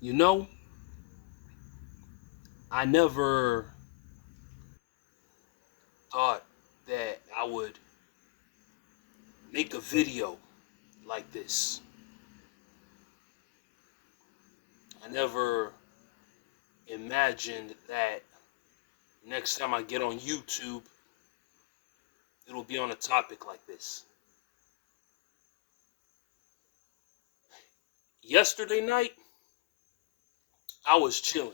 You know, I never thought that I would make a video like this. I never imagined that next time I get on YouTube, it'll be on a topic like this. Yesterday night, I was chilling.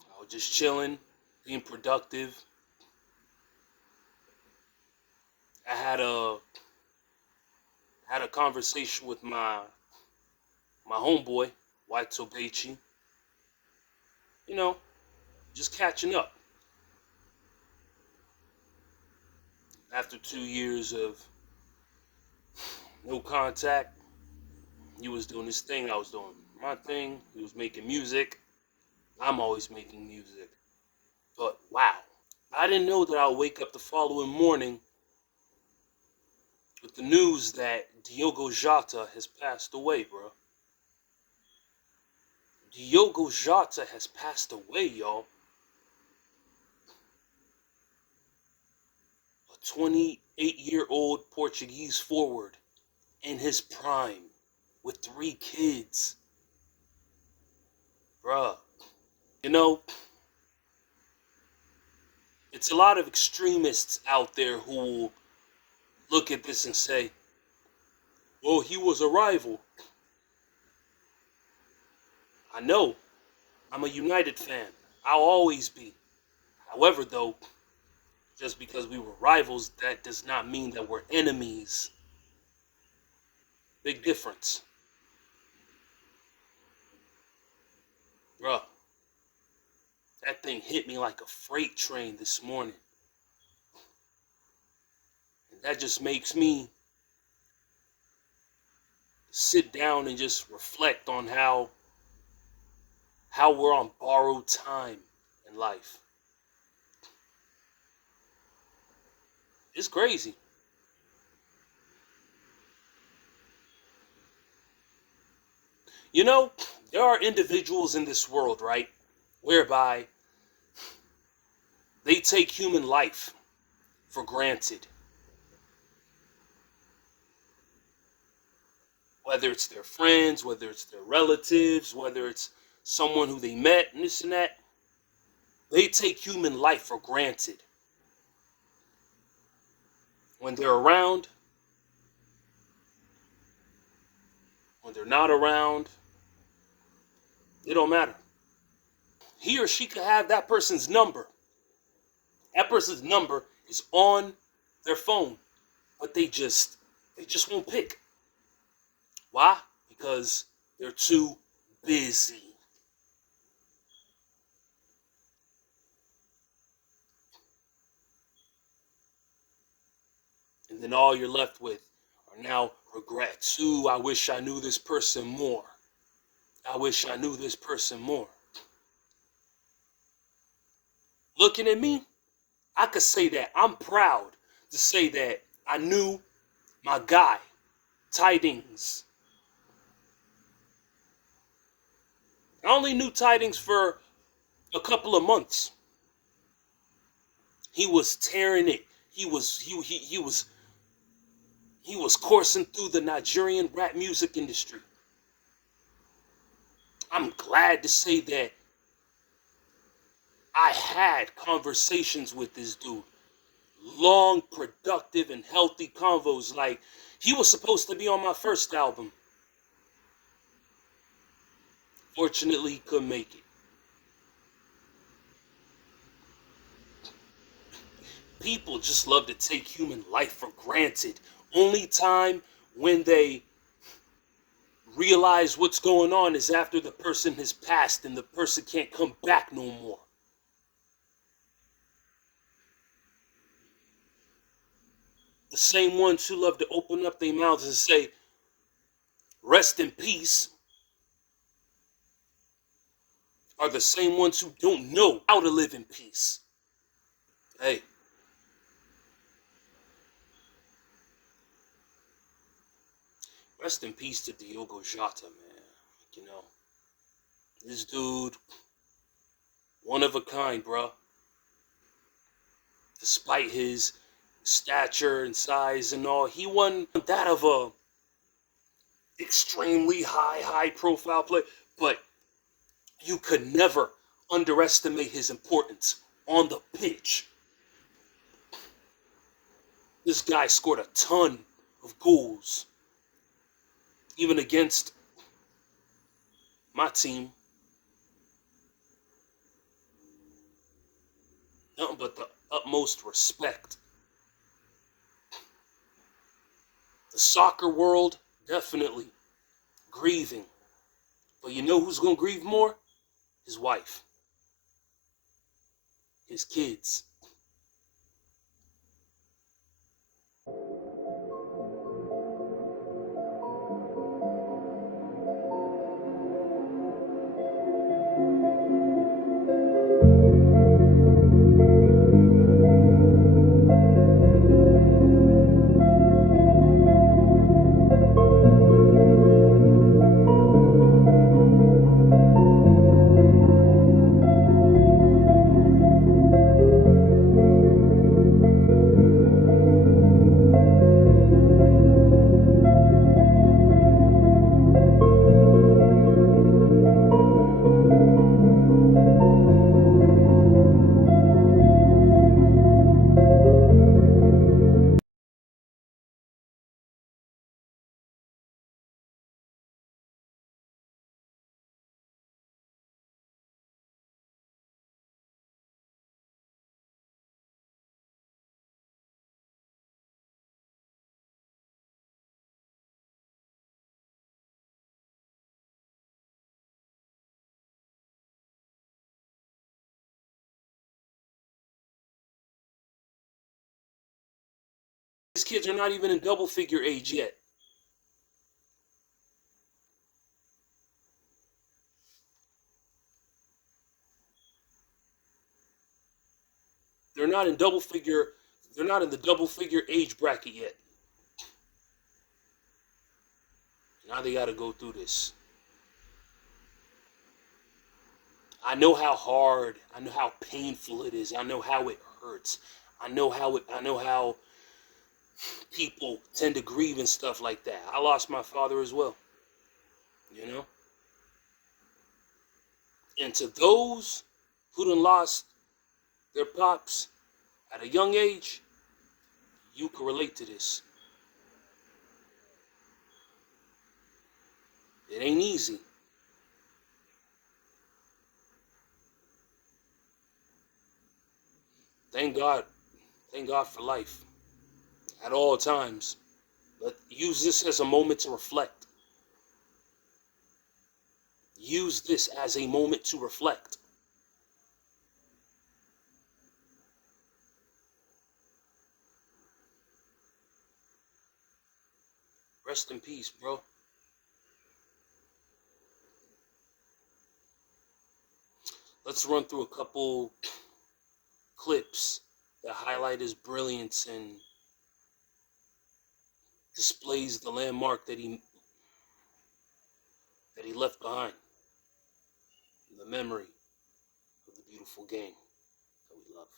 I was just chilling, being productive. I had a conversation with my homeboy, White Tobechi. You know, just catching up after 2 years of no contact. He was doing his thing, I was doing my thing. He was making music. I'm always making music. But wow, I didn't know that I'll wake up the following morning with the news that Diogo Jota has passed away, bro. Diogo Jota has passed away, y'all. A 28-year-old Portuguese forward in his prime with 3 kids. Bruh. You know, it's a lot of extremists out there who will look at this and say, well, he was a rival. I know. I'm a United fan. I'll always be. However, though, just because we were rivals, that does not mean that we're enemies. Big difference. Bruh, that thing hit me like a freight train this morning. And that just makes me sit down and just reflect on how we're on borrowed time in life. It's crazy. You know, there are individuals in this world, right, whereby they take human life for granted. Whether it's their friends, whether it's their relatives, whether it's someone who they met, and this and that, they take human life for granted. When they're around, when they're not around, it don't matter. He or she could have that person's number. That person's number is on their phone, but they just won't pick. Why? Because they're too busy. And then all you're left with are now regrets. Ooh, I wish I knew this person more. I wish I knew this person more. Looking at me, I could say that I'm proud to say that I knew my guy, Tidings. I only knew Tidings for a couple of months. He was tearing it. He was coursing through the Nigerian rap music industry. I'm glad to say that I had conversations with this dude. Long, productive, and healthy convos. Like, he was supposed to be on my first album. Fortunately, he couldn't make it. People just love to take human life for granted. Only time when they realize what's going on is after the person has passed and the person can't come back no more. The same ones who love to open up their mouths and say, rest in peace, are the same ones who don't know how to live in peace. Hey, rest in peace to Diogo Jota, man. You know, this dude, one of a kind, bro. Despite his stature and size and all, he won that of a extremely high profile play. But you could never underestimate his importance on the pitch. This guy scored a ton of goals, even against my team. Nothing but the utmost respect. The soccer world, definitely grieving. But you know who's going to grieve more? His wife. His kids. His kids are not even in double figure age yet. They're not in double figure. They're not in the double figure age bracket yet. Now they got to go through this. I know how hard, I know how painful it is. I know how it hurts. I know how people tend to grieve and stuff like that. I lost my father as well, you know? And to those who done lost their pops at a young age, you can relate to this. It ain't easy. Thank God. Thank God for life at all times. But use this as a moment to reflect. Use this as a moment to reflect. Rest in peace, bro. Let's run through a couple clips that highlight his brilliance and displays the landmark that he left behind. The memory of the beautiful game that we love.